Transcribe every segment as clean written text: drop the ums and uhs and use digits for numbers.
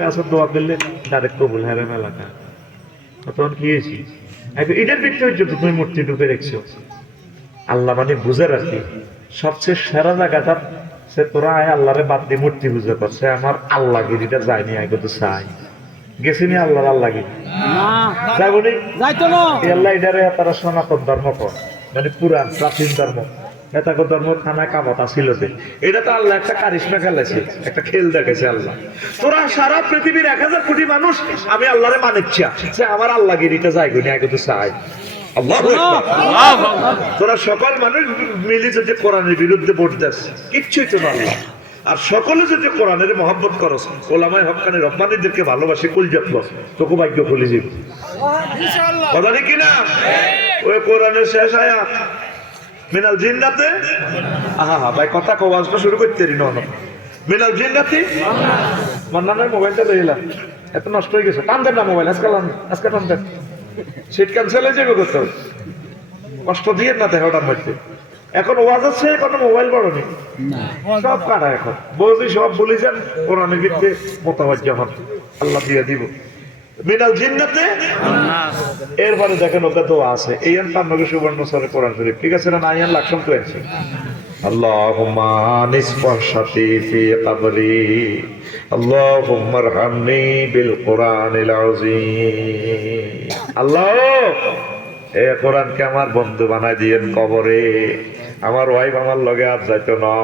গাছের দোয়া করলে ডাইরেক্ট কবুল হারে এলাকা তখন কি হয়েছি এটার ব্যক্তি হচ্ছে তুমি মূর্তি ডুবে রেখছো আল্লাহ মানে বুঝে রাখি সবচেয়ে সেরা জায়গাটা সে তোরা আয় আল্লাহরে বাদ দিয়ে মূর্তি বুঝে করছে আমার আল্লাহ গিরিটা যায়নি আগে তো চাই গেছিনি আল্লাহর আল্লাহ গিরি যাবনি আল্লাহ এটারে তারা সনাতন ধর্ম কর মানে পুরান প্রাচীন ধর্ম এটাকে ধর্ম থানায় কামতা ছিল যে এটা তো আল্লাহ একটা কারিশমা খেলেছে একটা খেল দেখেছে আল্লাহ তোরা সারা পৃথিবীর 1000 কোটি মানুষ আমি আল্লাহরে মানিচ্ছি যে আমার আল্লাহ গিরিটা যাইগনি আগে তো চাই তোরা সকল মানুষ মিলে যদি কোরআনের বিরুদ্ধে ভোট দেস কিচ্ছুই তো না আর সকলে যদি কোরআনের মহব্বত করস ওলামায়ে হক্কানি রব্বানীদেরকে ভালোবাসি কুলজাত লস তোকে ভাগ্য খুলে যাবে কথা কি না ওই কোরআনের শেষ আয়াত মিনাল জিন্নাতে আহা ভাই কথা কওয়াজটা শুরু করতে রি না মিনাল জিন্নাতি মান্নানের মোবাইলটা লইলাম এত নষ্ট হয়ে গেছে টান দেন না মোবাইল আজকে টান দেন সিট ক্যান্সেল হয়ে যাবে কত কষ্ট দিয়ে না দেহটার মধ্যে এখন ওয়াজ আছে কোনো মোবাইল বড় নেই সব কাটা এখন বলছি সব বলে যান কোরআনের ভিত্তিতে মোতাবাজ্য হন আল্লাহ দিয়ে দিব মিনাল জিন্নাতে এরপরে দেখেন ওটা তো আছে এই আপনাকে সুবর্ণ সরে কোরআন শরীফ ঠিক আছে না আয়ান লাকসাম তো আছে আল্লাহুম্মা নিসফাশাতি ফি কবরি আল্লাহুম্মা রহমনি বিল কোরআনিল আযীম আল্লাহ এই কোরআনকে আমার বন্ধু বানাই দিয়েন কবরে আমার ওয়াইফ আমার লগে আর যাইতো না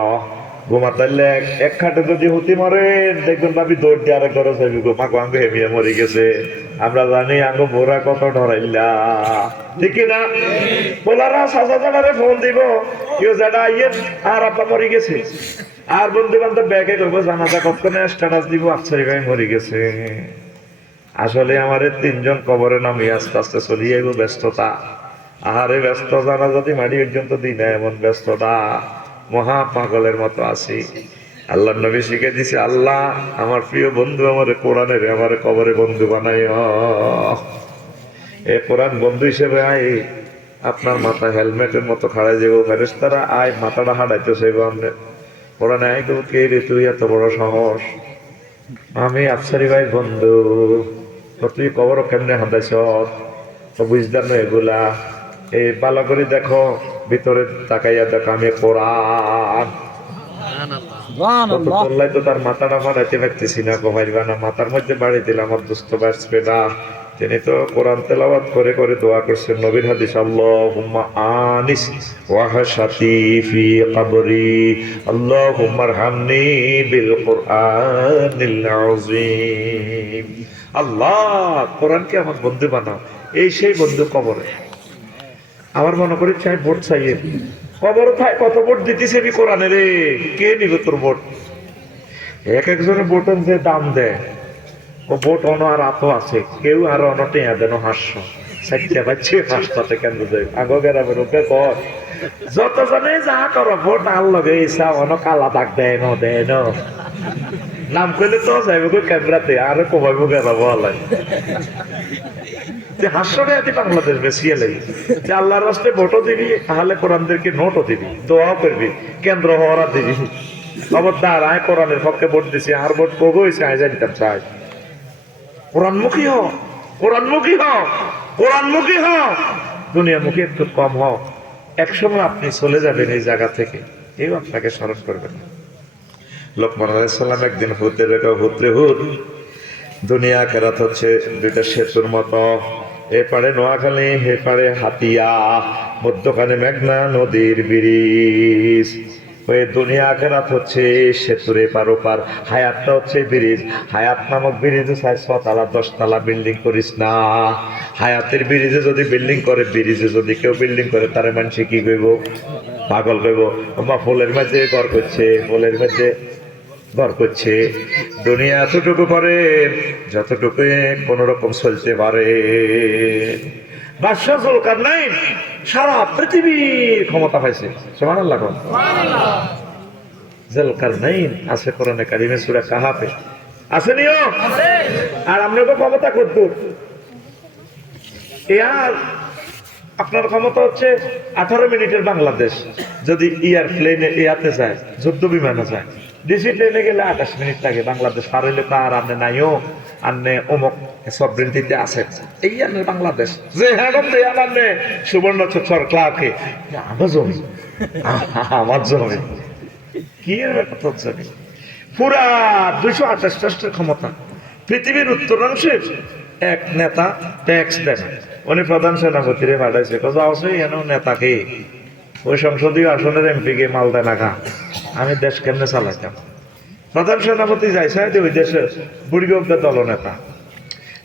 ঘুমাতাইলে এক খাটে যদি হুতি মারেন দেখবেন ভাবি দৌড় দিয়ে আরেক ঘরে যাবি গো মাগো আঙ্গ হেমিয়ে মরে গেছে আমরা জানি আঙ্গ বোরা কত ডরাইলা ঠিক না বলারা সাজা জানারে ফোন দিব কেউ জানা আইয়েন আর আপা মরে গেছে আর বন্ধু বান্ধব ব্যাগে করবো জানাজা কতক্ষণে স্ট্যাটাস দিব আফসারি ভাই মরে গেছে আসলে আমার 3 জন কবরে নামি আস্তে আস্তে চলিয়ে গো ব্যস্ততা আহারে ব্যস্ত জানা যদি মাটি পর্যন্ত দিই না এমন ব্যস্ততা মহা পাগলের মতো আছি আল্লাহ নবী শিখে দিছে আল্লাহ আমার প্রিয় বন্ধু আমার কোরআনের আমার কবরে বন্ধু বানাইও এ কোরআন বন্ধু হিসেবে আয় আপনার মাথা হেলমেটের মতো খাড়াই যাবো ফেরেশতারা আয় মাথাটা হাঁটাইতে চাইবো আপনি কোরআনে আয় তো কে রে তুই এত বড় সাহস আমি আফসারি ভাই বন্ধু তুই কবর কেমনে হাঁটাইছ তো বুঝতাম না এগুলা এই ভালো করে দেখো ভিতরে তাকাইয়া দেখো আমি কোরআন তো তার মাথাটা মারাইতে পারতেছি না কমাইবা না মাথার মধ্যে বাড়ি দিলে আমার দুস্থ বাঁচবে না তিনি তো কোরআন তেলাওয়াত করে করে দোয়া করছেন নবীর হাদিস আল্লাহুম্মা আনিস ওয়াহশাতি ফি কবরি আল্লাহুম্মা রহমনি বিল কোরআনিল আযীম আল্লাহ কোরআনকে আমার বন্ধু বানাও এই সেই বন্ধু কবরে আমার মনে করি চাই ভোট চাইয়ে কবর থাই কত ভোট দিতেছে আমি কোরআনে রে কে নিবে তোর ভোট এক একজনের ভোটের যে দাম দেয় ও ভোট অন আর আতো আছে কেউ আর অনটে দেন হাস্য সাইটটা বাচ্চে হাসপাতে কেন যায় আগো গেরামের ওকে কর যত জনে যা করো ভোট আর লগে ইসা অন কালা দাগ দেয় ন নাম কইলে তো যাইব গো ক্যামেরাতে আর কবাইব গেরাবো আল্লাহ যে হাস্যটা এতে বাংলাদেশ বেশি এলাই যে আল্লাহর রাস্তে ভোটও দিবি তাহলে কোরআনদেরকে নোটও দিবি দোয়াও করবি কেন্দ্র হওয়ারা দিবি খবরদার আয় কোরআনের পক্ষে ভোট দিছি আর ভোট কগো হয়েছে আয় জানতাম চাই কোরআনমুখী হ কোরআনমুখী হ কোরআনমুখী হ দুনিয়ামুখী একটু কম হ একসময় আপনি চলে যাবেন এই জায়গা থেকে কেউ আপনাকে স্মরণ করবে না লোকমান আলাইহিস সালাম একদিন হুদে রেখে হুদরে হুদ দুনিয়া খেরাত হচ্ছে দুইটা সেতুর মতো এপারে নোয়াখালী এপারে হাতিয়া মধ্যখানে মেঘনা নদীর ব্রিজ ওই দুনিয়া খেরাত হচ্ছে সেতুর এপার ওপার হায়াতটা হচ্ছে ব্রিজ হায়াত নামক ব্রিজে 6 তলা 10 তলা বিল্ডিং করিস না হায়াতের ব্রিজে যদি বিল্ডিং করে ব্রিজে যদি কেউ বিল্ডিং করে তার মানুষ কি কইব পাগল কইব বা ফুলের মাঝে ঘর করছে ফুলের মাঝে ঘর করছে দুনিয়া এতটুকু করে যতটুকু কোন রকম চলতে পারে বাদশা জুলকারনাইন সারা পৃথিবীর ক্ষমতা পাইছে সুবহানাল্লাহ জুলকারনাইন আছে কোরআনে কারিমে সূরা কাহাফে আছে নিও আর আমরা তো ক্ষমতা কত আর আপনার ক্ষমতা হচ্ছে 18 মিনিটের বাংলাদেশ যদি এয়ারপ্লেনে ইয়াতে যায় যুদ্ধ বিমানে যায় ডিসি ট্রেনে গেলে 28 মিনিট লাগে, বাংলাদেশ পার হইলে তো আর আনে নাইও, আনে অমুক সবরিনটিতে আছে, এই আনে বাংলাদেশ যে হ্যাডম দেয় আনে সুবর্ণ চর ক্লাবকে আমার জমি, আমার জমি কি কথা হচ্ছে, পুরা 228 ক্ষমতা। পৃথিবীর উত্তরাংশে এক নেতা ট্যাক্স দেন, উনি প্রধান সেনাপতিরে পাঠাইছে, যাও এন নেতাকে ওই সংসদীয় আসনের এমপি কে মাল দেয় না খা, আমি দেশ কেমনে চালাইতাম। প্রধান সেনাপতি যাইছে ওই দেশের বুড়িগব্দের দলনেতা,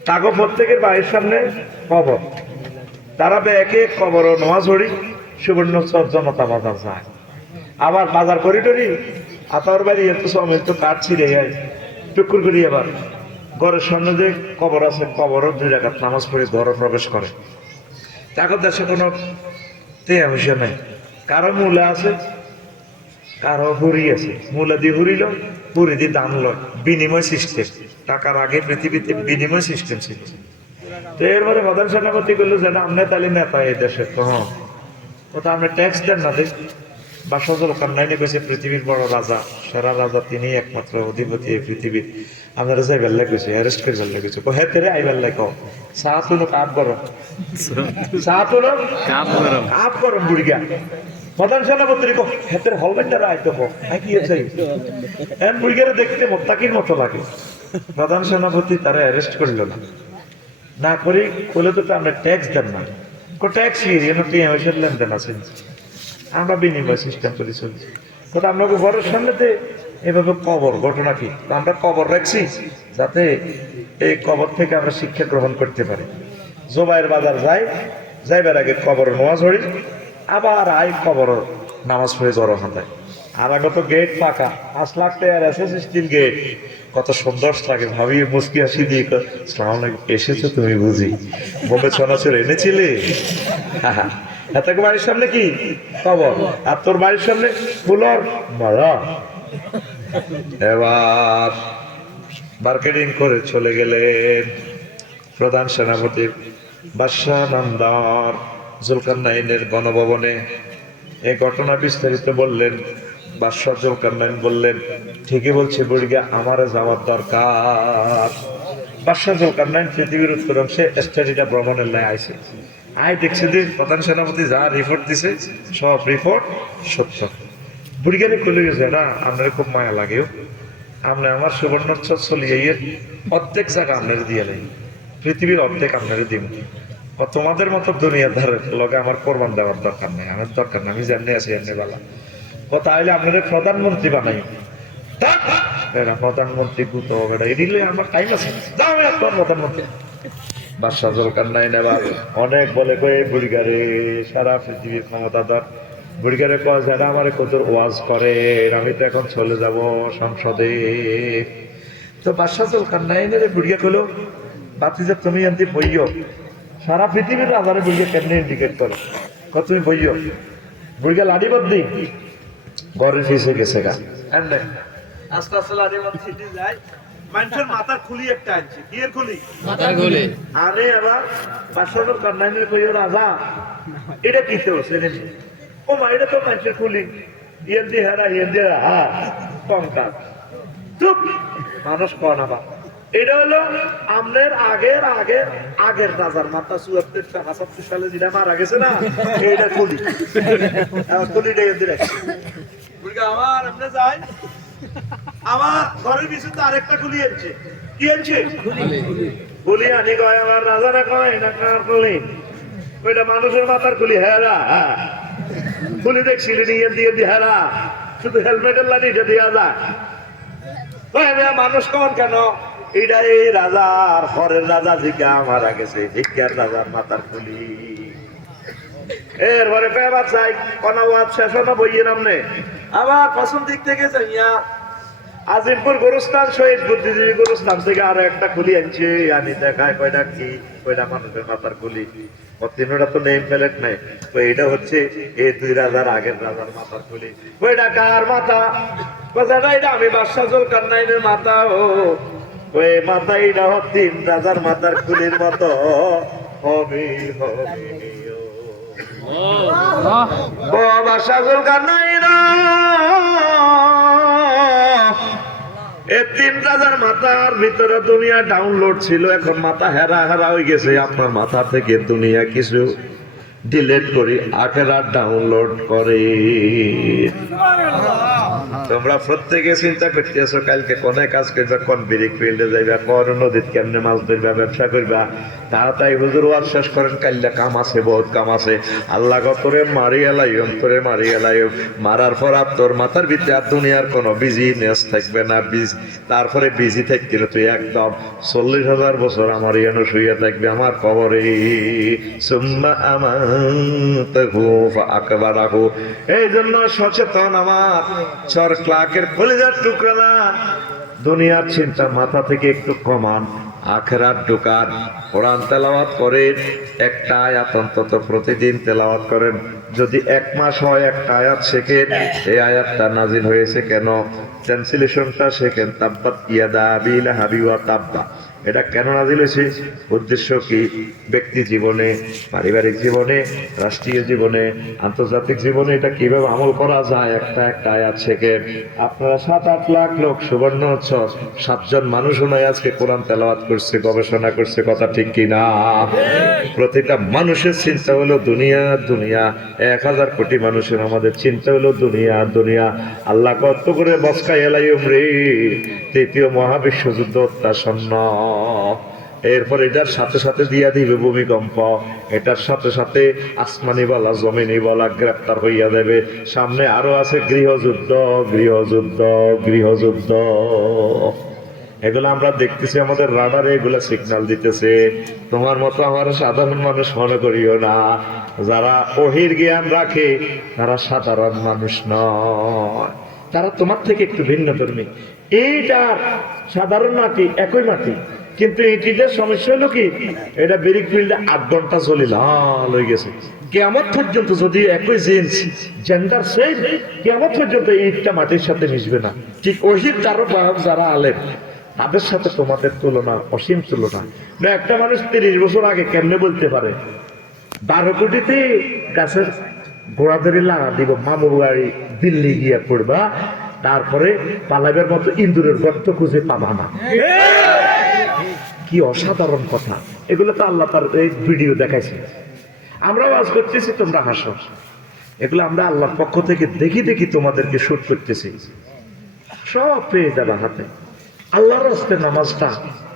তাকে প্রত্যেকের বাড়ির সামনে কবর, তারা ব্যাকে কবর ও নোয়া ঝড়ি সুবর্ণচর জনতা বাজার যায়, আবার বাজার করিডরি আতার বাড়ি এত সময় তো কাঠ ছিঁড়ে যায় টুকুর করি, আবার ঘরের সামনে যে কবর আছে কবরও 2 রাকাত নামাজ পড়ে ঘরে প্রবেশ করে। তাকে দেশে কোনো তেয়া হইসে নাই, কারো মূলা আছে কারো হুড়ি আছে, মূলা দিয়ে হুড়িল হুড়ি দিয়ে দাম লয়, বিনিময় সিস্টেম, টাকার আগে পৃথিবীতে বিনিময় সিস্টেম ছিল। তো এরপরে প্রধান সেনাপতি করলো যে না আমরা তাহলে নেতা এই দেশে, তো হ্যাঁ ওটা আমরা ট্যাক্স দেন না দেখ, বাসাজল কান্নাইনে কইছে পৃথিবীর বড় রাজা, সেরা রাজা তিনি একমাত্র অধিপতি এই পৃথিবীর, আপনারা যাই বেল্লা কইছে অ্যারেস্ট করে বেল্লা কইছে হে তেরে আই বেল্লা কও সাত হলো কাপ গরম, সাত হলো কাপ গরম বুড়িয়া। প্রধান সেনাপতি কো হেতের হলবেন্ডার আইতো কো আই কি আছে এন বুড়িয়ারে দেখতে মোত্তাকির মতো লাগে। প্রধান সেনাপতি তারা অ্যারেস্ট করলো না, না করি বলে তো আমরা ট্যাক্স দেন না, কো ট্যাক্স কি এর টিএমএস এর লেনদেন আছে, আমরা বিনিময় সিস্টেম করে চলছি। তো আমরা ঘরের সামনেতে এভাবে কবর, ঘটনা কি আমরা কবর রাখছি যাতে এই কবর থেকে আমরা শিক্ষা গ্রহণ করতে পারি। জোবাইয়ের বাজার যাই, যাইবার আগে কবর নোয়া ঝড়ি, আবার আই কবর নামাজ পড়ে জড়ো হাঁটায়। আর আগে তো গেট পাকা 5 লাখ টাকার আছে স্টিল গেট, কত সুন্দর লাগে, ভাবি মুস্কি হাসি দিয়ে সালাম এসেছো তুমি বুঝি, বোম্বে ছনাচুর এনেছিলে, হ্যাঁ এতকে বাড়ির সামনে কি কবর, আর তোর বাড়ির সামনে ফুলর মারা। এবার মার্কেটিং করে চলে গেলেন প্রধান সেনাপতি বাদশাহ নামদার জুলকারনাইনের গণভবনে। এই ঘটনা বিস্তারিত বললেন বাদশাহ জুলকারনাইন, বললেন ঠিকই বলছে বুড়িগা, আমার যাওয়ার দরকার। বাদশাহ জুলকারনাইন পৃথিবীর উত্তরাংশে স্টাডিটা ভ্রমণের লাই আইছে, আই দেখছে যে প্রধান সেনাপতি যা রিপোর্ট দিছে সব রিপোর্ট সত্য। বুড়িগারে খুলে গেছে না, আপনার খুব মায়া লাগেও, আপনি আমার সুবর্ণচর চলিয়ে অর্ধেক জায়গা আপনার দিয়ে নেই, পৃথিবীর অর্ধেক আপনার দিব, তোমাদের মতো দুনিয়াদারের লগে আমার কোরবান দেওয়ার দরকার নেই, আমার দরকার নেই, আমি জানি আছি এমনি বেলা ও, তাহলে আপনাদের প্রধানমন্ত্রী বানাই, প্রধানমন্ত্রী গুতো হবে না, এদিকে আমার টাইম আছে, যাও আপনার প্রধানমন্ত্রী। বাদশাহ জুলকারনাইন এবার অনেক বলে কয়ে বুড়িগারে সারা পৃথিবীর ক্ষমতাধর, বুড়িগারে কয় যারা আমার কত ওয়াজ করে, আমি তো এখন চলে যাব সংসদে। তো বাদশাহ জুলকারনাইনের বুড়িয়া কইলো বাতিজা তুমি এমনি বইও, সারা পৃথিবীর রাজারে বুড়িয়া কেমনি ইন্ডিকেট করো, তুমি বইও। বুড়িয়া লাড়ি বদ্দি ঘরের ফিসে গেছে গা, আস্তে আস্তে লাড়ি বদ্দি যায়, মানুষের মাথার খুলি একটা আনছে, কি এর খুলি? মাথার খুলি। আরে এবার বাদশাহ জুলকারনাইনের কইও রাজা এটা কিতে হচ্ছে, ও মা এটা তো মানুষের খুলি, ইয়েন দিয়ে হারা ইয়েন দিয়ে হা কঙ্কাল, চুপ মানুষ কন। আবার এটা হলো আমাদের আগের আগের আগের রাজার মাথা 74-75 সালে যেটা মারা গেছে না, এইটা খুলি, খুলিটা ইয়েন দিয়ে আমার এমনি যাই, আমার ঘরের পিছনে আরেকটা খুলি আনছে, কি আনছে? খুলি আনি কয় আমার রাজারা কয় না কার খুলি, ওইটা মানুষের মাথার খুলি। হেরা হ্যাঁ খুলি দেখছিলি নিয়ে দিয়ে হেরা, শুধু হেলমেটের লানি এটা দিয়া যায়, মানুষ কখন কেন এটা এই রাজার ঘরের রাজা জিজ্ঞা মারা গেছে, জিজ্ঞার রাজার মাথার খুলি। এরপরে পেবার চাই কনাওয়াত শেষ না বইয়ে নামনে, আবার পছন্দ দিক থেকে যাইয়া আজিমপুর গোরস্থান শহীদ বুদ্ধিজীবী গোরস্থান থেকে আরো একটা খুলি আনছে, আনি দেখায় কয়টা কি, কয়টা মানুষের মাথার খুলি, তিনটা তো নেই প্লেট নেই, তো এটা হচ্ছে এই 2 রাজার আগের রাজার মাথার খুলি। ওইটা কার মাথা? কথাটা এটা আমি বাদশাহ জুলকারনাইনের মাথা, ও ওই মাথা এটা 3 রাজার মাথার খুলির মতো হবে হবে। ও বাদশাহ জুলকারনাইন এই 3 রাজার মাথার ভিতরে দুনিয়া ডাউনলোড ছিল, এখন মাথা হেরা হেরা হয়ে গেছে। আপনার মাথা থেকে দুনিয়া কিছু ডিলিট করি, আখেরাত ডাউনলোড করে। তোমরা প্রত্যেকে চিন্তা করতেছো কালকে কোনে কাজ করবা, কোন ব্রিক ফিল্ডে যাইবা, কোন নদীতে কেমনে মাছ ধরবা, ব্যবসা করবা। তাড়াতাড়ি হুজুর ওয়াজ শেষ করেন, কাল্লা কাম আছে, বহুত কাম আছে। আল্লাহ তোরে মারি এলাইম, তোরে মারি এলাইম। মারার পর আর তোর মাথার ভিতরে আর দুনিয়ার কোনো বিজিনেস থাকবে না। তারপরে বিজি থাকতে তুই একদম 40,000 বছর আমার ইয়ানো শুয়ে থাকবে আমার কবরে। সুম্মা আমাতাহু ফাআকবারাহু। এই জন্য সচেতন আমার চর ক্লাকের কলিজার টুকরা না, দুনিয়ার চিন্তা মাথা থেকে একটু কমান, আখেরাত ঢুকান। কোরআন তেলাওয়াত করেন, একটা আয়াত অন্তত প্রতিদিন তেলাওয়াত করেন। যদি 1 মাস হয় একটা আয়াত শেখেন, এই আয়াতটা নাজিল হয়েছে কেন, ট্রান্সলেশনটা শেখেন। তাব্বাত ইয়াদা আবি লাহাবি ওয়া তাব্বা, এটা কেন নাজিল হয়েছে, উদ্দেশ্য কি, ব্যক্তি জীবনে, পারিবারিক জীবনে, রাষ্ট্রীয় জীবনে, আন্তর্জাতিক জীবনে এটা কিভাবে আমল করা যায়, একটা আয়াত শেখেন। আপনারা 7-8 লাখ লোক, সুবর্ণ উৎসব 7 জন মানুষও নয় আজকে কোরআন তেলাওয়াত করছে, গবেষণা করছে, কথা ঠিক কিনা? প্রতিটা মানুষের চিন্তা হলো দুনিয়া দুনিয়া। 1000 কোটি মানুষের আমাদের চিন্তা হলো দুনিয়া দুনিয়া। আল্লাহ কত করে বসকায় এলাইম রে, 3য় মহাবিশ্বযুদ্ধ অত্যাসন্ন। এরপর এটার সাথে সাথে দিয়া দিবে ভূমিকম্প, এটার সাথে সাথে আসমানি বলা জমিনি বলা গ্রেপ্তার হইয়া দেবে। সামনে আরো আছে গৃহযুদ্ধ, গৃহযুদ্ধ, গৃহযুদ্ধ। এগুলো আমরা দেখতেছি, আমাদের রাডারে এগুলা সিগন্যাল দিতেছে। তোমার মতো আমার সাধারণ মানুষ মনে করিও না, যারা ওহির জ্ঞান রাখে তারা সাধারণ মানুষ নয়, তারা তোমার থেকে একটু ভিন্ন ধর্মী। এইটার সাধারণ মাটি, একই মাটি, কিন্তু এটিদের সমস্যা হলো কি, এটা ব্রিক ফিল্ডে 8 ঘন্টা চলে লাল হয়ে গেছে। কিয়ামত পর্যন্ত যদি একই জিন্স জেন্ডার সেম, কিয়ামত পর্যন্ত এইটা মাটির সাথে মিশবে না। ঠিক ওহির তারও বাহক যারা আলেম, তাদের সাথে তোমাদের তুলনা অসীম তুলনা। একটা মানুষ 30 বছর আগে কেমনে বলতে পারে 12 কোটিতে গাছের গোড়া ধরে লাগা দিব, মামুর বাড়ি দিল্লি গিয়ে পড়বা, তারপরে পালাইবার মতো ইন্দুরের গর্ত খুঁজে পাবা না। কি অসাধারণ কথা! এগুলো তো আল্লাহ তার এই ভিডিও দেখাইছে, আমরা ওয়াজ করতেছি, তোমরা হাসো। এগুলো আমরা আল্লাহর পক্ষ থেকে দেখি দেখি তোমাদেরকে শুট করতেছি, সব পেয়ে যাবে হাতে। আল্লাহর রাস্তে নামাজটা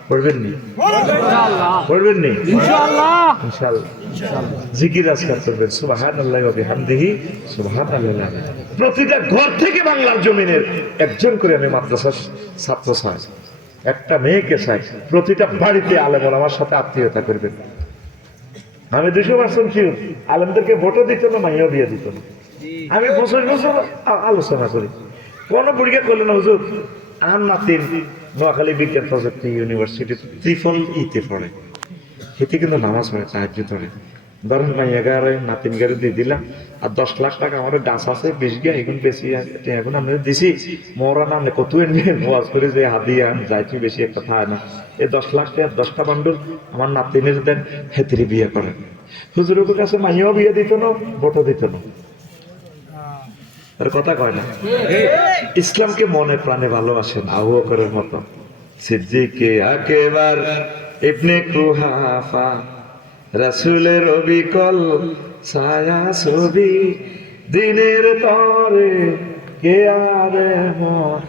পড়বেন নি, পড়বেন নি ইনশাআল্লাহ, ইনশাআল্লাহ। জিকির আজকার করবেন সুবহানাল্লাহি ওয়া বিহামদিহি সুবহানাল্লাহ। প্রতিটা ঘর থেকে বাংলার জমিনের একজন করে আমি মাদ্রাসার ছাত্র চাই, একটা মেয়েকে চাই। প্রতিটা বাড়িতে আলেম ওলামার সাথে আত্মীয়তা করবেন। আমি 200% শিওর, আলেমদেরকে ভোটও দিত না, মাইয়াও বিয়ে দিত না। আমি বছর বছর আলোচনা করি, কোন পরীক্ষা করলেন না হুজুর, আমার নাতিন নোয়াখালী বিজ্ঞান প্রযুক্তি ইউনিভার্সিটি ত্রিফল ইতে পড়ে, এতে কিন্তু নামাজ পড়ে, তাহাজ্জুদ পড়ে। ধরেন মাইয়া গারে নাতিন গাড়ি দিয়ে দিলাম, আর 10 লাখ টাকা আমার গাছ আছে 20 গিয়া, এখন বেশি এখন আমি দিছি। মোরা নাম কত ওয়াজ করে যে হাদিয়া যাইছি, বেশি একটা থাকে না। এই 10 লাখ টাকা 10টা বান্ডল আমার নাতিনের দেন, হেতিরি বিয়ে করেন। হুজুরের কাছে মাইয়াও বিয়ে দিত না, ভোটও দিত না, কথা কয় না। ইসলামকে মনে প্রাণে ভালোবাসেন আবু বকরের মতো, সিদ্দিকে আকবার ইবনে কুহাফা, রাসূলের অবিকল ছায়া ছবি, দিনের তরে কে আরে মন,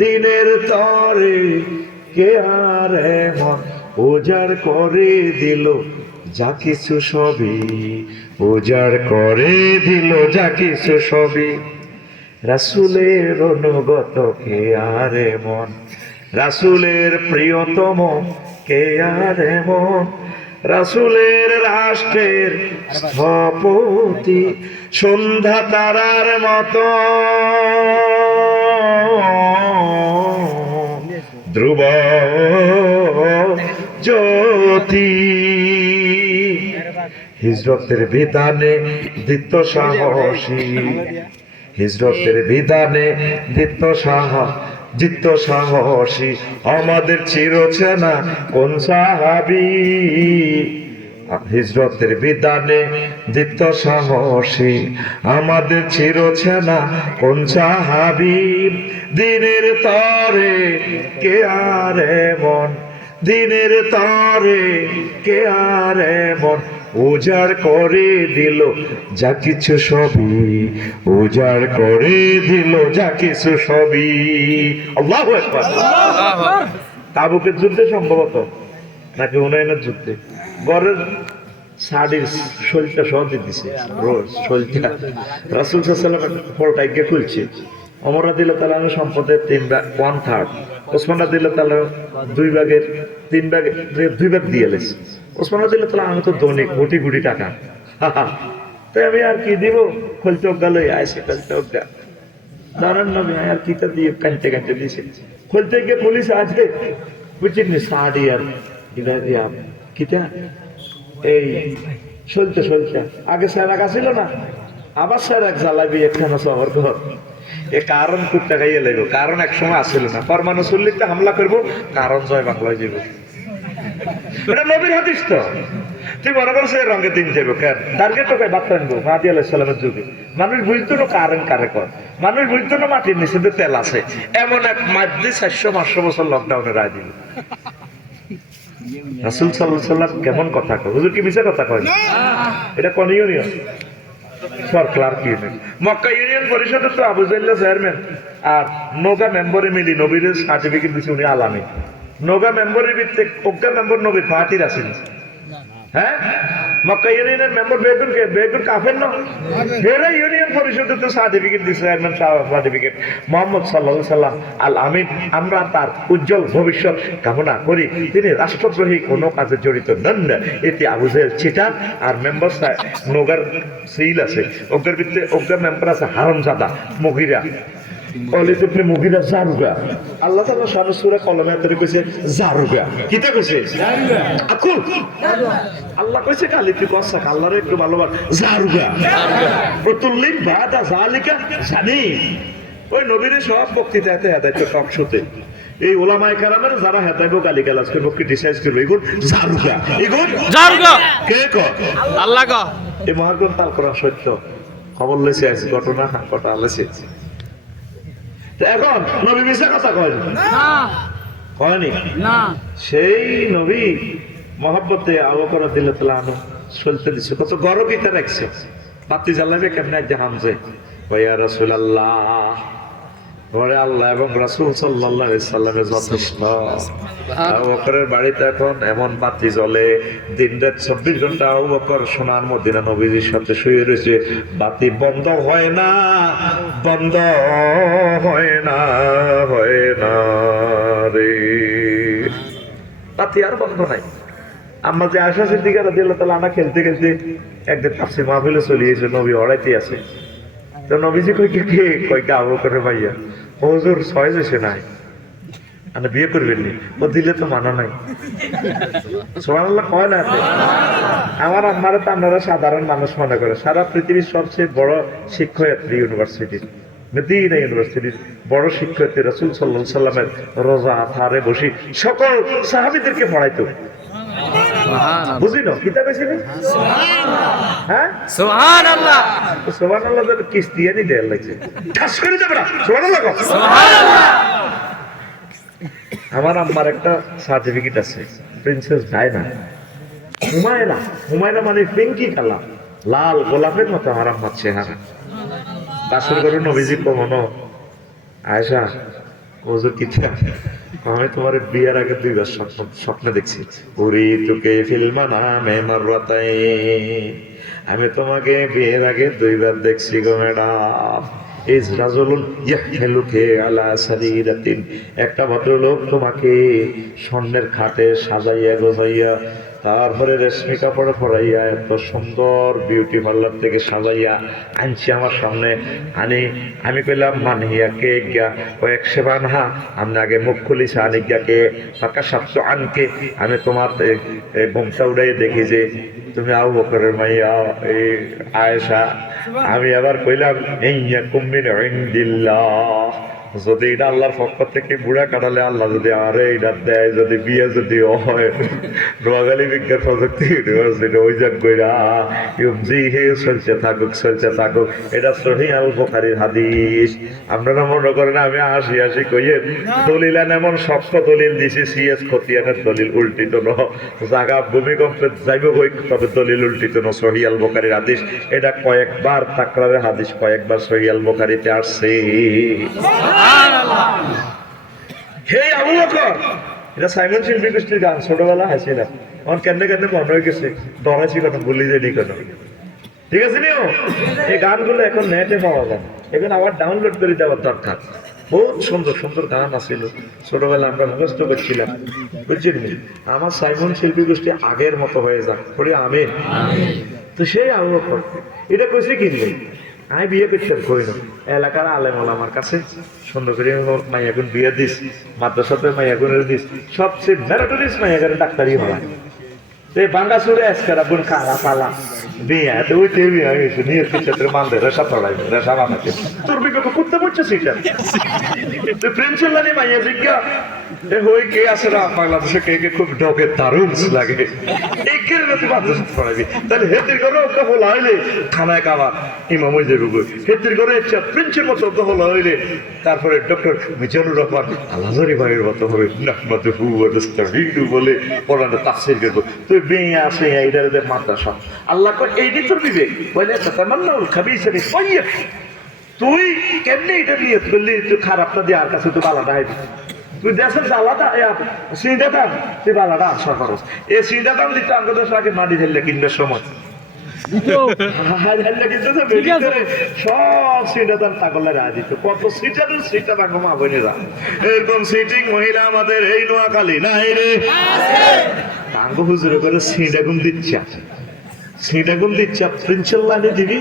দিনের তরে কে আরে মন, উজাড় করে দিল যা কিছু সবই, উজাড় করে দিল যা কিছু সবই। রাসূলের অনুগত কে আরে মন, রাসূলের প্রিয়তম কে আরে মন, রাসূলের রাষ্ট্রের স্থপতি, সন্ধ্যা তারার মতো ধ্রুব জ্যোতি। হিজরতের বিধানে দিত সাহসী, হিজরতের বিধানে জিত সাহসী, আমাদের চিরচেনা কোন সাহাবী, হিজরতের বিধানে দিত সাহসী আমাদের চিরছেনা কোন সাহাবীব দিনের তরে কে আর এমন দিনের তরে কে আর এমন উজাড় করে দিল যা কিছু সবই উজাড় করে দিল যা কিছু সবই আল্লাহু আকবার তাবুকের যুদ্ধে সম্ভবত নাকি হুনাইনের যুদ্ধে গরের শাড়ির শৈলটা সহ দিয়ে দিছে শৈলটা রাসূল সাল্লাল্লাহু আলাইহি ওয়াসাল্লাম ফলটাকে খুলছে ওমর রাদিয়াল্লাহু তাআলা সম্পদের 1/3 ওসমান রাদিয়াল্লাহু তাআলা 2 ভাগ দিয়ে লেছে ওসমান রাদিয়াল্লাহু তাআলা আমি তো ধনী কোটি কোটি টাকা তাই আমি আর কি দিব খলতে গেল আইসে খলতে গেল দাঁড়ান নবী আর কিতা দিয়ে কানতে কানতে দিছে খলতে গিয়ে পুলিশ আসবে বুঝছেন শাড়ি আর কিনা দিয়া কিতা এই চলতে আগে স্যারাক আসিল না আবার স্যারাক জ্বালাবি একখানা শহর ঘর এ কারণ খুব টাকাইয়া লাগবে কারণ এক সময় আসিল না পরমাণু চল্লিশটা হামলা করবো কারণ জয় বাংলায় যাব এটা নবীর হাদিস তো তুই মনে করছো এই রঙের দিন যাবো কেন টার্গেট তো বাদ আনবো মাহাদি আলাইসালামের যুগে মানুষ বুঝতো না কারণ কারে কর মানুষ বুঝতো না মাটির নিচে তেল আছে এমন এক মাঝে 400-500 বছর লকডাউনে রায় দিল রাসূল সাল্লাল্লাহু আলাইহি ওয়াসাল্লাম কেমন কথা কয় হুজুর কি মিছা কথা কয় এটা কোন ইউনিয়ন সর ক্লার্ক ইউনিয়ন মক্কা ইউনিয়ন পরিষদের তো আবু জাইল্লা চেয়ারম্যান আর নোগা মেম্বারে মিলি নবীর সার্টিফিকেট দিছে উনি আলামী নোগা মেম্বারের ভিতরে ওগা মেম্বার নবীর পার্টির আছেন হ্যাঁ মক্কা ইউনিয়নের মেম্বার বেগুন কাফের না হেরা ইউনিয়ন পরিষদের তো সার্টিফিকেট দিছে চেয়ারম্যান সার্টিফিকেট মুহাম্মদ সাল্লাল্লাহু আলাইহি সাল্লাম আল আমিন আমরা তার উজ্জ্বল ভবিষ্যৎ কামনা করি তিনি রাষ্ট্রদ্রোহী কোনো কাজে জড়িত নন না এতে আবু জাহেল চিটার আর মেম্বার নোগার সিল আছে ওগের ভিতরে ওগা মেম্বার আছে হারামজাদা মুগিরা অলিদ ইবনে মুগিরা জারুগা আল্লাহ তাআলা শানে সূরা কলমে আয়াতে কইছে জারুগা কিটা কইছে জারুগা আকুল আল্লাহ কইছে কালি তুই কসা আল্লাহর একটু ভালোবাস জারুগা প্রতুল্লিন বাদা জালিকা জানি ওই নবীর সব বক্তৃতাতে হেদায়েত টক শোতে এই ওলামায়ে কেরামের যারা হেদায়েত গালিগালাজ করব ক্রিটিসাইজ করব এগুন জারুগা কে কো আল্লাহ কো এই মহাগ্রন্থ আল কোরআন সত্য খবর লইছে আজ ঘটনা কথা লইছে এখন নবী মিশা কথা কয়নি কয়নি না সেই নবী মহব্বতে আবু বকর রাদিয়াল্লাহু আনহু চলতে দিছে কত গরবিতে রাখছে বাতি জ্বালাবে কেমনে জাহামজে ইয়া রাসূলুল্লাহ ঘরে আল্লাহ এবং রাসূল সাল্লাল্লাহু আলাইহি সাল্লামের যথেষ্ট আবু বকরের বাড়িতে এখন এমন বাতি জ্বলে দিন-রাত 24 ঘন্টা আবু বকর সোনার মদিনা নবীজির সাথে শুয়ে রয়েছে বাতি বন্ধ হয় না রে বাতি আর বন্ধ নাই আম্মা যে আয়েশা সিদ্দিকা রাদিয়াল্লাহু তাআলা আনহা খেলতে খেলতে একদিন তাফসীর মাহফিলে চলে এসে নবী হড়াইতে আছে তো নবীজি কই কে আবু বকরের ভাইয়া হুজুর 6 দেশে নাই আপনি বিয়ে করবেন নি ও দিলে তো মানা নাই সুবহানাল্লাহ কয় না আমার আম্মারা তো আপনারা সাধারণ মানুষ মনে করে সারা পৃথিবীর সবচেয়ে বড় শিক্ষয়িত্রী ইউনিভার্সিটি মদিনা ইউনিভার্সিটির বড় শিক্ষয়িত্রী রাসূল সাল্লাল্লাহু আলাইহি সাল্লামের রোজা আথারে বসে সকল সাহাবীদেরকে পড়াইতো বুঝি না কিতা কইছিলেন হ্যাঁ সুবহানাল্লাহ সুবহানাল্লাহ এর কিস্তি আনি দেয়া লাগছে ঠাস করে যাবে না সুবহানাল্লাহ সুবহানাল্লাহ আমার আম্মার একটা সার্টিফিকেট আছে প্রিন্সেস ডায়না হুমায়রা মানে পিঙ্কি কালার লাল গোলাপের মতো আমার আম্মার চেহারা কাসর করে নবীজি কখনো আয়েশা হুজুর কিতা আমি তোমার বিয়ের আগে 2 বার স্বপ্নে দেখছি পুরি তোকে ফিল্মানা মেমরাতাই আমি তোমাকে বিয়ের আগে 2 বার দেখছি গো ম্যাডাম ইজ রাজুলুন ইয়াহলুকে আলা সারিরাতিন একটা ভদ্রলোক তোমাকে স্বর্ণের খাটে সাজাইয়া গোছাইয়া তারপরে রেশমি কাপড় পরাইয়া এত সুন্দর বিউটি পার্লার থেকে সাজাইয়া আনছি আমার সামনে আমি কইলাম মানহিয়া কে গিয়া কয়েক সেবানহা আমি আগে মুখ খুলিছে আনি গিয়াকে ফাঁকা সাপ্ত আনকে আমি তোমার ঘুমটা উড়াই দেখি যে তুমি আবু বকরের মাইয়া এই আয়েশা আমি আবার কইলাম ইয়া কুমিন ইনদিল্লাহ যদি এটা আল্লাহর পক্ষ থেকে বুড়া কাটালে আল্লাহ যদি আরে এটা দেয়, যদি বিয়ে যদি হয়, নোয়াখালী বিজ্ঞান প্রযুক্তি ইউনিভার্সিটি ওই যাক কইরা জি হে চলছে থাকুক। এটা সহিহ আল বুখারীর হাদিস। আপনারা মনে করেন আমি আসি কইয়ে দলিল এমন শক্ত দলিল দিছি, সিএস খতিয়ানের দলিল উল্টিত ন, জায়গা ভূমিকম্পে যাইব কই, তবে দলিল উল্টিত ন। সহিহ আল বুখারীর হাদিস, এটা কয়েকবার তাকরারের হাদিস, কয়েকবার সহিহ আল বুখারীতে আসছে। হে আবু বকর, এটা সাইমন শিল্পী গোষ্ঠীর গান, ছোটবেলা হাসিলাম, আমার কেন মনে হয়ে গেছে, ডরাইছি কেন, ভুলি যায়নি কেন, ঠিক আছে নিও। এই গানগুলো এখন নেটে পাওয়া যায়, এখন আবার ডাউনলোড করে দেওয়ার দরকার। বহুত সুন্দর সুন্দর গান আছিল, ছোটবেলা আমরা মুখস্থ করছিলাম, বুঝছেন? আমার সাইমন শিল্পী গোষ্ঠী আগের মতো হয়ে যাক, পরে আমি তো সেই আবু বকর এটা কইছে কিনলে আমি বিয়ে করতে কই না, এলাকার আলেম আমার কাছে সুন্দর করে মাইয়াগুন বিয়ে দিস, মাদ্রাসাতে মাইয়াগুনের দিস, সবচেয়ে ম্যারাটনিস মাইয়াগুন ডাক্তারি হয়, বাঙ্গা সুরে এসকারা বুন কালা পালা বিয়া তো ওই টেবি আমি নিয়ে পিছনে মানতে রেশা পড়াই রেশা বানাতে তোর বিগত করতে বলছে সেটা তো প্রিন্সিপাল লানি মাইয়া জিজ্ঞা এ হই কে আছে না বাংলাদেশে কে খুব ঢোকে দারুণ লাগে এই কে রাতে মাদ্রাসা পড়াবি, তাহলে হেতির করে ওকে বলা হইলে খানায় খাবার ইমাম হয়ে যাবে গো, হেতির করে প্রিন্সের মতো ওকে বলা হইলে তারপরে ডক্টর মিজানুর রহমান আলাজারি ভাইয়ের মতো হবে নাহমাদু ওয়া নাস্তাঈনু বলে পড়ানো তাফসীর করব। তুই বিয়ে আসে এইটারে মাদ্রাসা আল্লাহ কয় এইটি তোর বিবেক বলে তামান্নাউল খাবিসা বিতাইয়্যিব, তুই কেমনে এটা নিয়ে বললি তুই খারাপটা দিয়ে আর কাছে তুই বালাটা আইবি, তুই দেশের জ্বালাটা সিঁড়াটা তুই বালাটা আশা করস, এই সিঁড়াটা দিতে আমাদের দেশ আগে মাটি ঢেললে কিনবার সময় সব সিটার তাকলে রায় দিত, কত সিটারের সিটা তাকে মা বোনেরা এরকম সিটিং মহিলা আমাদের এই নোয়াখালী নাই রে, তাঙ্গ হুজুরে করে সিটাগুন দিচ্ছে প্রিন্সিপাল লাইনে দিবি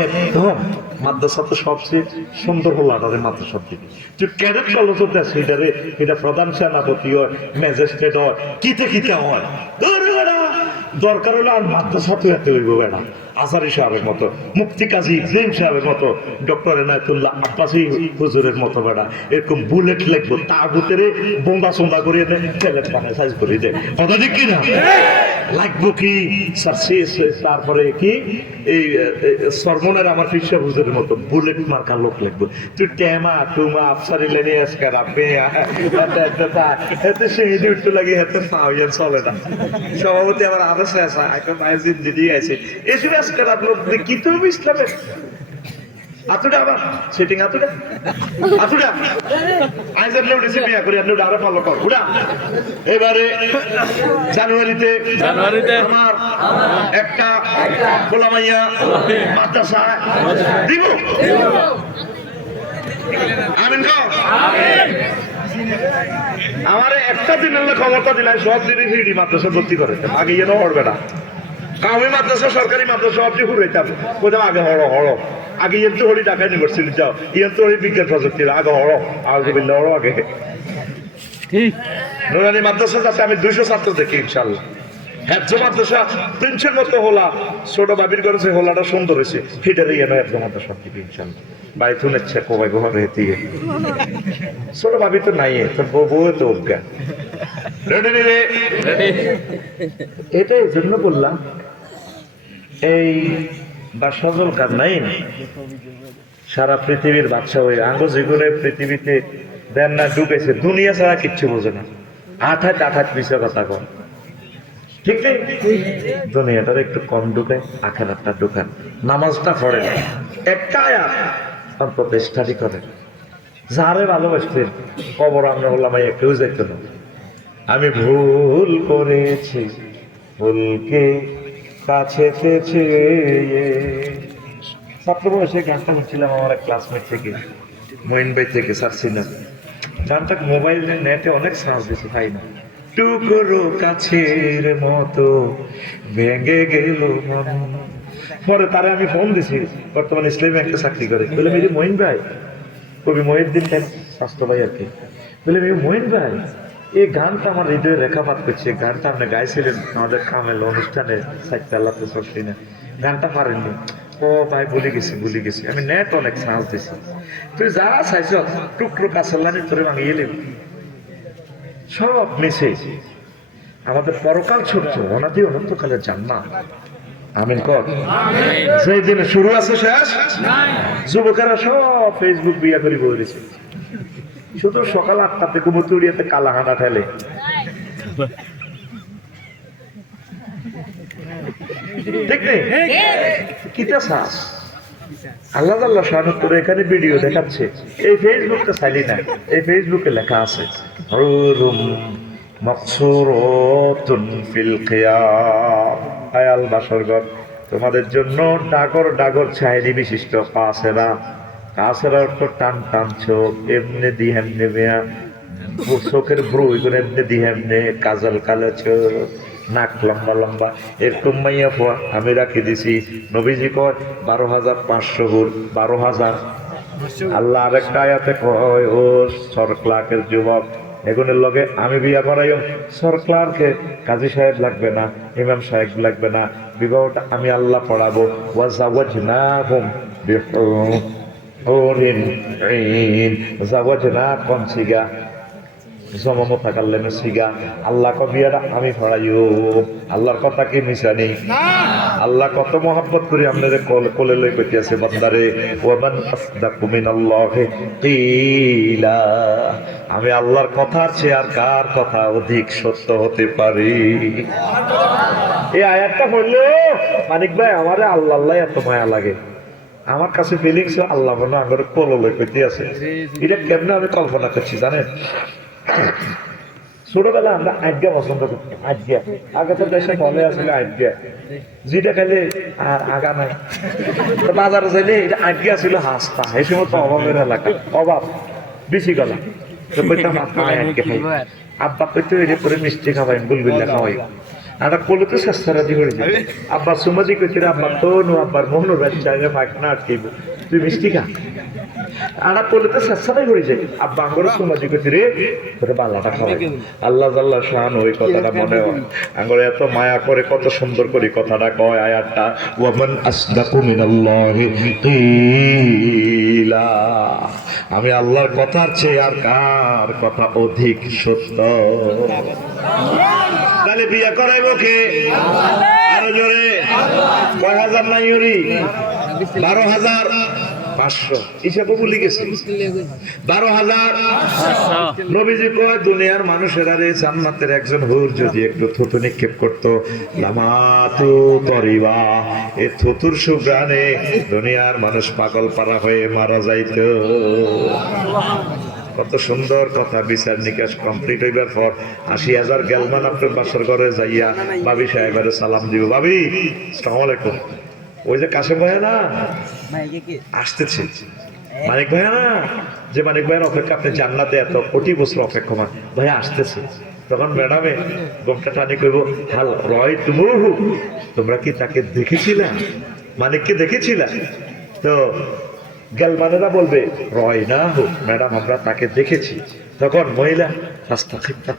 একদম মাদ্রাসা তো সবচেয়ে সুন্দর হলো আটারে মাদ্রাসা দিবি, তুই ক্যাডেট কলেজ সেটারে এটা প্রধান সেনাপতি হয়, ম্যাজিস্ট্রেট হয়, কিতে হয়, দরকার হলো আর মাদ্রাসা তুই এত হইব বেড়া, আজারি সাহেবের মতো, মুফতি কাজী ইব্রাহিম সাহেবের মতো, ডক্টর এনায়েতুল্লাহ আব্বাসী হুজুরের মতো বেড়া এরকম বুলেট লিখবো, তাগুতেরে বোমা সোমা করিয়ে দেয়, প্লেট বানায় সাইজ করিয়ে দেয়, কথা ঠিক কিনা লাগবো কি তারপরে কি এই সরমনের আমার ফিসা হুজুরের মতো বুলেট মার্কা লোক লিখবো, তুই টেমা টুমা আফসারি লেনে আজকে রাখবে এতে সেই উঠতে লাগে হাতে পাওয়ান চলে না, সভাপতি আমার আদেশ আছে এখন আয়োজন দিদি আছে এসব আজকে আপনার কি তো ইসলামের আতুটা আবার সেটিং আতুটা আইজার লোক এসে বিয়া করে আপনি আরো ফলো কর উড়া। এবারে জানুয়ারিতে আমার একটা গোলামাইয়া মাদ্রাসা দিব, আমিন খাও আমার একটা দিনের ক্ষমতা দিলে সব দিনই হিডি মাদ্রাসা ভর্তি করে, আগে যেন হড়বে না, আমি মাদ্রাসা সরকারি মাদ্রাসা সবটি ঘুরাইতাম, কোথাও আগে হড়ো আগে ইয়েন্ত্র হরি ঢাকা ইউনিভার্সিটি যাও, ইয়েন্ত্র হরি বিজ্ঞান প্রযুক্তির আগে হড়ো আগে নুরানি মাদ্রাসা যাতে আমি 200 ছাত্র দেখি ইনশাল্লাহ, হেফজ মাদ্রাসা প্রিন্সের মতো হোলা, ছোট বাবির করেছে হোলাটা সুন্দর হয়েছে, হিটারে ইয়ে হেফজ মাদ্রাসা দিবি ইনশাল্লাহ, বাড়ি তুলে কবাই ঘর হেতে ছোট বাবি তো নাই, তোর বউ তো অজ্ঞান এটা এই জন্য বললাম এই বা সজল কার নাই সারা পৃথিবীর বাদশা হয়ে আঙ্গ যেগুলো পৃথিবীতে দেন না ঢুকেছে দুনিয়া ছাড়া কিচ্ছু বোঝে না, আঠাত মিশা কথা কন, ঠিক নেই দুনিয়াটার একটু কম ঢুকে আখেরাতটা ঢুকান, নামাজটা পড়ে একটা আয়াত অন্তত স্টাডি করেন, যারে ভালোবাসতেন কবর আমরা বললাম কেউ যাইত না, আমি ভুল করেছি ভুলকে কাছে ছাত্র বয়সে গানটা শুনছিলাম আমার এক ক্লাসমেট থেকে মইন ভাই থেকে ছাড়ছিলাম গানটা, মোবাইল নেটে অনেক সার্চ দিচ্ছে পাই না, টুকরো কাছের মতো ভেঙে গেল পরে তারে আমি ফোন দিছি, বর্তমানে ইসলামী ব্যাংকে চাকরি করে, বলে মেরে মইন ভাই কবি মহিউদ্দিন স্বাস্থ্য ভাই আর কি, বলে মইন ভাই এই গানটা আমার হৃদয়ে রেখাপাত করছে, গানটা আপনি গাইছিলেন আমাদের কামেল অনুষ্ঠানে সাইতে আল্লাহ তো সরছি না, গানটা পারেননি, ও ভাই ভুলে গেছি আমি নেট অনেক সাহস দিছি তুই যা চাইছ টুকরো কাছাল্লানি তোরে ভাঙিয়ে নেব সব মিশে আমাদের পরকাল ছোট্ট অনাদি অনন্তকালের জান্নাত আমিন কর সেই দিনে শুরু আছে শেষ যুবকেরা সব ফেসবুক বিয়া করে বলেছে শুধু সকাল 8টাতে কুমতুরিয়াতে কালাহানা ফেলে ঠিক নেই কিটা শ্বাস আল্লাহ আল্লাহ শাহানুত করে এখানে ভিডিও দেখাচ্ছে এই ফেসবুকটা চাইলি না এই ফেসবুকে লেখা আছে হুরুম মাকসুরাতুন ফিল কিয়াম আয়াল বাসরগণ তোমাদের জন্য ডাগর ডাগর ছাইনি বিশিষ্ট কাছেরা কাছেরা অর্থ টান টান চোখ এমনি দিহেমনে বেয়া চোখের ব্রু এগুলো এমনি দিহেমনে কাজল কালো চোখ নাক লম্বা লম্বা এরকম মাইয়া ফোয়া আমি রাখি দিছি নবীজি কয় 12,500 হুর 12,000 আল্লাহ আরেকটা আয়াতে কয় ও সরক্লাকের যুবক এগুলোর লগে আমি বিয়া করাইম সরক্লারকে কাজী সাহেব লাগবে না ইমাম সাহেব লাগবে না বিবাহটা আমি আল্লাহ পড়াবো ওয়াজাওয়াজনাহুম বিহুরিন ঈন জাওয়াজনাকুম সিগা জমমো থাকালেন সিগা আল্লাহ ক বিয়াটা আমি পড়াইও আল্লাহর কথা কি মিশানি আল্লাহ কত মহব্বত করি আপনাদের কোলে লই কইতেছে বান্দারে ওয়ামান আসদাকু মিনাল্লাহি কিলা আমি আল্লাহর কথার চেয়ে আর কার কথা অধিক সত্য হতে পারি এই আয়াতটা পড়লো মানিক ভাই আমারে আল্লাহ আল্লাহ এত মায়া লাগে আমার কাছে ফিলিংস আল্লাহ মনে আমার কোলে লই কইতে আছে এটা কেমনে আমি কল্পনা করছি জানেন ছোটবেলা আমরা আজ্ঞা পছন্দ করতাম আজ্ঞা আগে তো দেশে ফলে আসলে আজ্ঞা যেটা খাইলে আর আগা নাই বাজারে যাইলে এটা আজ্ঞা ছিল হাসতা এই সময় তো অভাবের এলাকা অভাব বেশি গলা তো কইতাম আজ্ঞা খাই আব্বা কইতে এটা করে মিষ্টি খাওয়াই গুলগুল্লা খাওয়াই আর কোলে তো সস্তারা দি হয়ে যায় আব্বা সুমাজি কইতে আব্বা তো নো আব্বার মোহন বাচ্চাকে ফাঁকনা আটকাইব তুই মিষ্টি খা আনা করলে তো সস্তাটাই হয়ে যায় আব্বা আঙ্গুর সুমাজি কইতে রে তোরে বাল্লাটা খাওয়াই আল্লাহ জাল্লাহ শান ওই কথাটা মনে হয় আঙ্গুর এত মায়া করে কত সুন্দর করে কথাটা কয় আয়াতটা ওয়ামান আসদাকু মিনাল্লাহি কিলা আমি আল্লাহর কথার চেয়ে আর কার কথা অধিক সত্য তাহলে বিয়া করাইব কে আরো জোরে কয় হাজার নাই ইউরি 12,500 হিসাবে ভুলে গেছে 12,500 নবীজি কয় দুনিয়ার মানুষেরা রে জান্নাতের একজন হুর যদি একটু থুতু নিক্ষেপ করতো লামাতু তরিবা এই থুতুর সুগ্রানে দুনিয়ার মানুষ পাগল পারা হয়ে মারা যাইতো কত সুন্দর কথা বিচার নিকাশ কমপ্লিট হইবার পর 80,000 গেলমান আপনার বাসার ঘরে যাইয়া ভাবি সাহেবের সালাম দিব ভাবি আসসালামু আলাইকুম ওই যে কাশেম ভাই না আসতেছে মানিক ভাই না যে মানিক ভাইয়ের অপেক্ষা আপনি জান্নাতে এত কোটি বছর অপেক্ষমান ভাই আসতেছে তখন ম্যাডামে গোমটা টানি কইব হাল রয় তুমুহু তোমরা কি তাকে দেখেছিলা মানিককে দেখেছিলা তো গেলমানেরা বলবে রয় না হোক ম্যাডাম আমরা তাকে দেখেছি তখন মহিলা রাস্তা ঠিকঠাক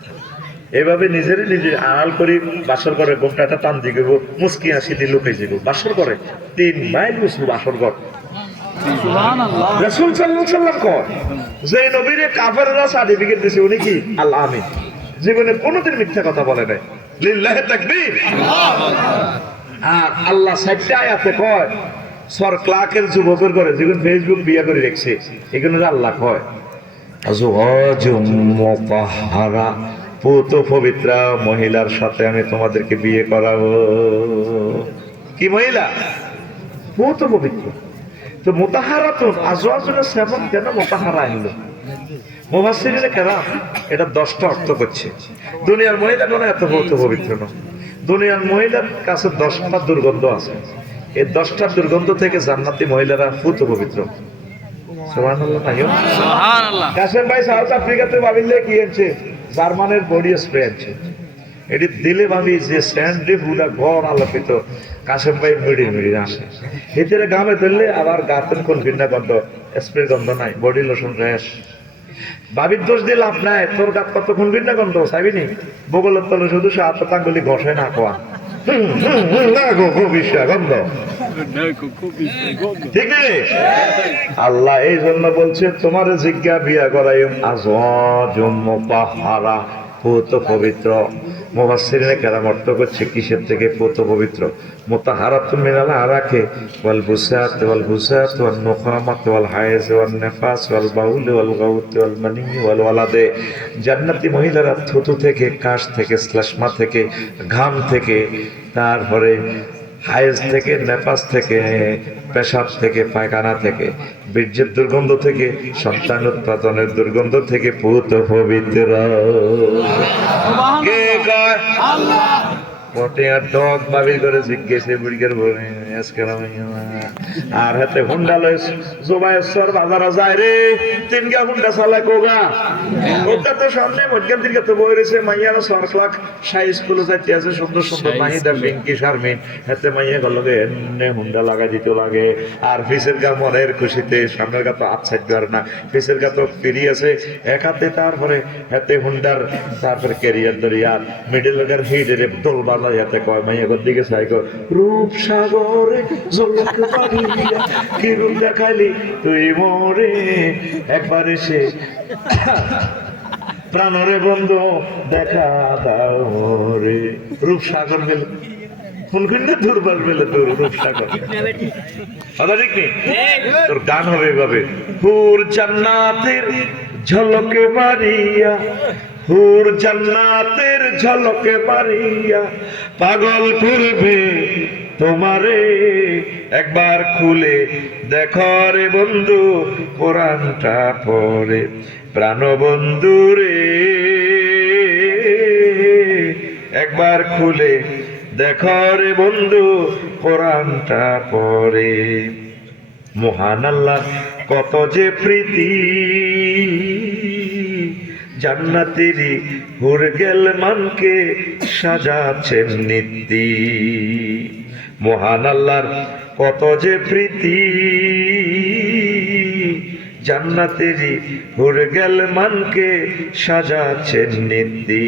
এভাবে নিজেরই নিজে আড়াল করে বাসর ঘরে গোমটাটা টান দিয়ে গেব মুসকি হাসি দিয়ে লুকে যাব বাসর ঘরে 3 মাইল মুসলু বাসর ঘর রাসূল সাল্লাল্লাহু আলাইহি ওয়াসাল্লাম কয় যে নবীরে কাফেররা সার্টিফিকেট দিয়েছে উনি কি আল্লাহ আমিন জীবনে কোনোদিন মিথ্যা কথা বলে নাই লিল্লাহি তাকবীর আর আল্লাহ সাইডটা আয়াতে কয় সরক্লাকের যুবকের করে যেগুলো ফেসবুক বিয়ে করে রেখেছে এগুলো আল্লাহ কয় আজওয়াজুম মুতাহহারা পুত পবিত্র মহিলার সাথে আমি তোমাদেরকে বিয়ে করাবো কি মহিলা পুত পবিত্র তো মুতাহহারাতুন আজওয়াজুনের সেবন কেন মুতাহহারা হলো মুফাসসিরিনে কেরাম এটা 10টা অর্থ করছে দুনিয়ার মহিলা কোনো এত পুত পবিত্র না দুনিয়ার মহিলার কাছে 10টা দুর্গন্ধ আছে এই 10টা দুর্গন্ধ থেকে জান্নাতি মহিলারা পুত পবিত্র সুবহানাল্লাহ সুবহানাল্লাহ কাশেম ভাই সাউথ আফ্রিকাতে ভাবিলে কি হচ্ছে জার্মানের বডি স্প্রে আছে এটি দিলে ভাবি যে স্যান্ডে পুরা ঘর আলোকিত কাশেম ভাই মিড়ি আসে ভিতরে গামে ধরলে আবার গাতের কোন ভিন্ন গন্ধ স্প্রে গন্ধ নাই বডি লোশন র্যাশ ভাবির দোষ দিয়ে লাভ নাই তোর গাত কতক্ষণ ভিন্ন গন্ধ চাইবিনি বগলের তলে শুধু 7 আঙ্গুলি ঘষে না কোয়া না গো খুব গন্ধ, ঠিক নেই? আল্লাহ এই জন্য বলছে তোমার জিজ্ঞা বিয়া করাই আজহারা পূত পবিত্র। মুফাসসিরিনে কেরাম অর্থ করছে কিসের থেকে পূত পবিত্র? মুতাহারাতুন মিনাল আরাকে ওয়াল বুসাত ওয়াল বুসাত ওয়ান নুখামাত ওয়াল হায়েজ ওয়ান নিফাস ওয়াল বাউল ওয়াল গাউত ওয়াল মানি ওয়াল ওয়ালাদে। জান্নাতি মহিলারা থুতু থেকে, কাশ থেকে, শ্লেষ্মা থেকে, ঘাম থেকে, তারপরে হায়েজ থেকে, নেপাস থেকে, পেশাব থেকে, পায়খানা থেকে, বীর্যের দুর্গন্ধ থেকে, সন্তান উৎপাদনের দুর্গন্ধ থেকে পূত পবিত্র। কে কয়? আল্লাহ। পটে আর ডগ বাবির করে জিজ্ঞেসে বুড়িকের বলে আজকে আর হাতে হুন্ডা লয় জোবায়েশ্বর বাজারে যায় রে, তিনগা হুন্ডা চালায় কোগা ওটা তো সামনে মধ্যখান দিকে তো বই রয়েছে মাইয়ারা 6 লাখ সাই স্কুলে যাইতে আছে সুন্দর সুন্দর মাহিদা পিঙ্কি শারমিন হাতে মাইয়া গেল এনে হুন্ডা লাগাই দিতে লাগে। আর ফিসের গা মনের খুশিতে সামনের গা তো আচ্ছা আর না, ফিসের গা তো ফিরি আছে এক হাতে, তারপরে হাতে হুন্ডার, তারপরে ক্যারিয়ার ধরিয়া মিডল গার হিডের দোল বাংলা হাতে কয় মাইয়া ঘর দিকে চাই কয় রূপ সাগরে ঝলক পারিয়া কি রূপ দেখাইলি তুই মোরে একবার এসে প্রাণরে বন্ধু দেখা দাও রে। রূপসাগর মেলে কোনখানে দুর্বার মেলে তোর রূপসাগর কথা ঠিক নেই? তোর গান হবে এভাবে হুর জান্নাতের ঝলকে বাড়িয়া, হুর জান্নাতের ঝলকে বাড়িয়া পাগল করবে তোমারে একবার খুলে দেখো রে বন্ধু কোরআনটা পড়ে। প্রাণ বন্ধু রে একবার খুলে দেখো রে বন্ধু কোরআনটা পড়ে। মহান আল্লাহ কত যে প্রীতি, জান্নাতেরই হুর গেল মানকে সাজাচ্ছেন নীতি। মহান আল্লাহর কত যে প্রীতি, জান্নাতেরই হুর গেল মানকে সাজাচ্ছেন নীতি।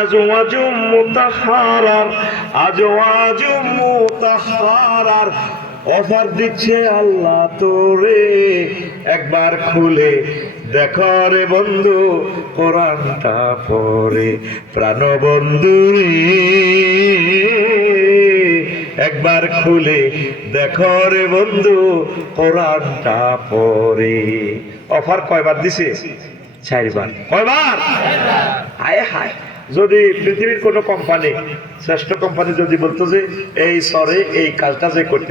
আজো আজো মুতাহারার, আজো আজো মুতাহারার অফার দিচ্ছে আল্লাহ তোরে একবার খুলে দেখো রে বন্ধু কোরআনটা পড়ে। প্রাণ বন্ধু রে একবার খুলে দেখো রে বন্ধু কোরআনটা পড়ে। অফার কয়বার দিছে? 4 বার। কয়বার? হায় হায়, যদি পৃথিবীর কোনো কোম্পানি, শ্রেষ্ঠ কোম্পানি যদি বলতো যে এই সরে এই কাজটা যে করতে